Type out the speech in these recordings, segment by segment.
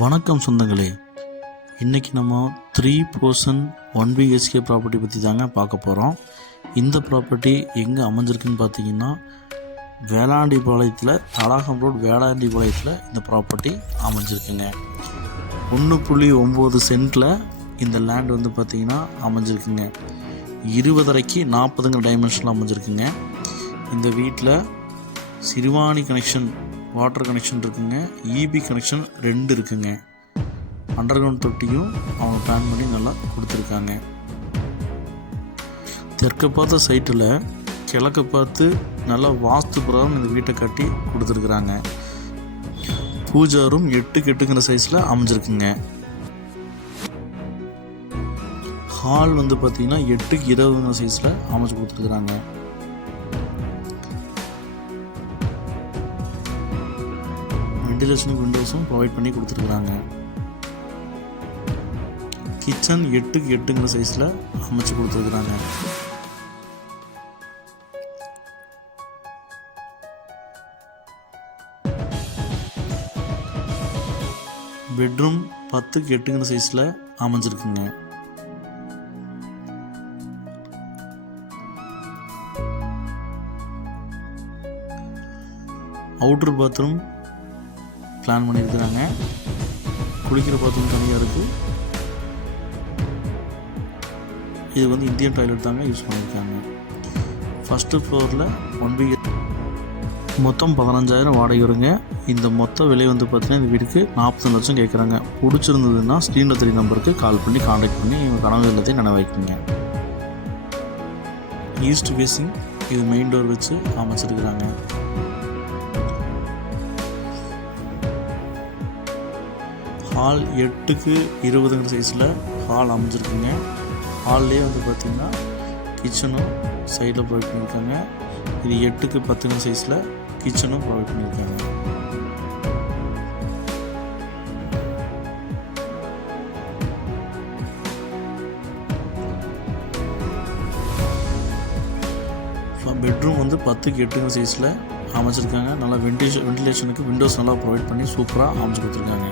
வணக்கம் சொந்தங்களே, இன்றைக்கி நம்ம 3% 1 BHK ப்ராப்பர்ட்டி பற்றி தாங்க பார்க்க போகிறோம். இந்த ப்ராப்பர்ட்டி எங்கே அமைஞ்சிருக்குன்னு பார்த்தீங்கன்னா, வேளாண்டிபாளையத்தில் தடாகம் ரோடு வேளாண்டிபாளையத்தில் இந்த ப்ராப்பர்ட்டி அமைஞ்சிருக்குங்க. 1.9 சென்ட்டில் இந்த லேண்ட் வந்து பார்த்திங்கன்னா அமைஞ்சிருக்குங்க. 20.5 40 டைமென்ஷனில் அமைஞ்சிருக்குங்க. இந்த வீட்டில் சிறுவாணி கனெக்ஷன், வாட்டர் கனெக்ஷன் இருக்குங்க, இபி கனெக்ஷன் 2 இருக்குங்க. அண்டர் கிரவுண்ட் தொட்டியும் அவங்க பிளான் பண்ணி நல்லா கொடுத்துருக்காங்க. தெற்கு பார்த்த சைட்டில் கிழக்கு பார்த்து நல்லா வாஸ்து பிரகாரம் இந்த வீட்டை கட்டி கொடுத்துருக்குறாங்க. பூஜா ரூம் 8x8 சைஸில் அமைஞ்சிருக்குங்க. ஹால் வந்து பார்த்திங்கன்னா 8x20 சைஸில் அமைச்சு கொடுத்துருக்குறாங்க. வெண்டிலேஷனுக்கு விண்டோஸும் ப்ரொவைட் பண்ணி கொடுத்துருக்குறாங்க. கிச்சன் 8x8 சைஸில் அமைச்சு கொடுத்துருக்குறாங்க. பெட்ரூம் 10x8 சைஸில் அமைஞ்சிருக்குங்க. அவுட்டர் பாத்ரூம் பிளான் பண்ணியிருக்கிறாங்க. குளிக்கிற பாத்ரூம் தனியாக இருக்குது. இது வந்து இந்தியன் டாய்லெட் தாங்க யூஸ் பண்ணியிருக்காங்க. ஃபஸ்ட்டு ஃப்ளோரில் 1 BHK மொத்தம் 15,000 வாடகை வருங்க. இந்த மொத்த விலை வந்து பார்த்தீங்கன்னா இந்த வீட்டுக்கு 40 லட்சம் கேட்குறாங்க. பிடிச்சிருந்ததுன்னா ஸ்க்ரீனில் தெரிய நம்பருக்கு கால் பண்ணி காண்டாக்ட் பண்ணி எங்கள் கனவு எல்லாத்தையும் நினைவாய்க்குங்க. ஈஸ்ட் ஃபேஸிங் இது மெயின் டோர் வச்சு அமைச்சிருக்கிறாங்க. ஹால் 8x20 சைஸில் ஹால் அமைஞ்சிருக்குங்க. ஹால்லேயே வந்து பார்த்திங்கன்னா கிச்சனும் சைடில் ப்ரொவைட் பண்ணியிருக்காங்க. இது 8x10 சைஸில் கிச்சனும் ப்ரொவைட் பண்ணியிருக்காங்க. பெட்ரூம் வந்து 10x8 சைஸில் அமைச்சிருக்காங்க. நல்லா வெண்டிலேஷனுக்கு விண்டோஸ் நல்லா ப்ரொவைட் பண்ணி சூப்பராக அமைச்சு கொடுத்துருக்காங்க.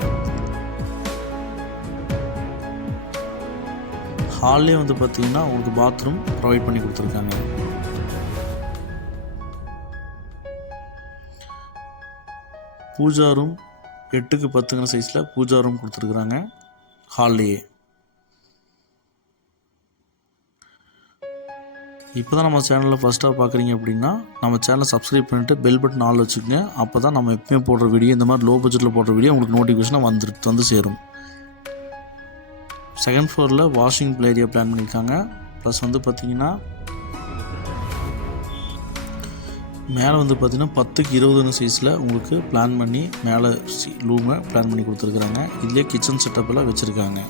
ஹால்லே வந்து பார்த்திங்கன்னா உங்களுக்கு பாத்ரூம் ப்ரொவைட் பண்ணி கொடுத்துருக்காங்க. பூஜா ரூம் 8x10 சைஸில் பூஜா ரூம் கொடுத்துருக்குறாங்க ஹால்லையே. இப்போ தான் நம்ம சேனலில் ஃபஸ்ட்டாக பார்க்குறீங்க அப்படின்னா நம்ம சேனலை சப்ஸ்கிரைப் பண்ணிவிட்டு பெல் பட்டன் ஆல் வச்சுக்கோங்க. அப்போ தான் நம்ம எப்பயும் போடுற வீடியோ, இந்த மாதிரி லோ பட்ஜெட்டில் போடுற வீடியோ உங்களுக்கு நோட்டிஃபிகேஷனாக வந்து சேரும். செகண்ட் ஃப்ளோரில் வாஷிங் ஏரியா பிளான் பண்ணியிருக்காங்க. ப்ளஸ் வந்து பார்த்திங்கன்னா மேலே வந்து பார்த்திங்கன்னா 10x20 சைஸில் உங்களுக்கு பிளான் பண்ணி மேலே ரூமை பிளான் பண்ணி கொடுத்துருக்குறாங்க. இதுலேயே கிச்சன் செட்டப்பெல்லாம் வச்சுருக்காங்க.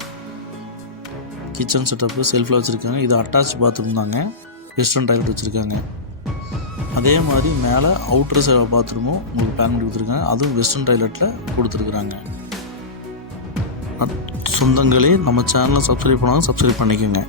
கிச்சன் செட்டப்பு செல்ஃபில் வச்சுருக்காங்க. இது அட்டாச் பாத்ரூம் தாங்க. வெஸ்டர்ன் டாய்லெட் வச்சுருக்காங்க. அதே மாதிரி மேலே அவுட்டர் பாத்ரூமும் உங்களுக்கு பிளான் பண்ணி கொடுத்துருக்காங்க. அதுவும் வெஸ்டர்ன் டாய்லெட்டில் கொடுத்துருக்குறாங்க. சொந்தங்களே, நம்ம சேனலை சப்ஸ்கிரைப் பண்ணாலும் சப்ஸ்கிரைப் பண்ணிக்கோங்க.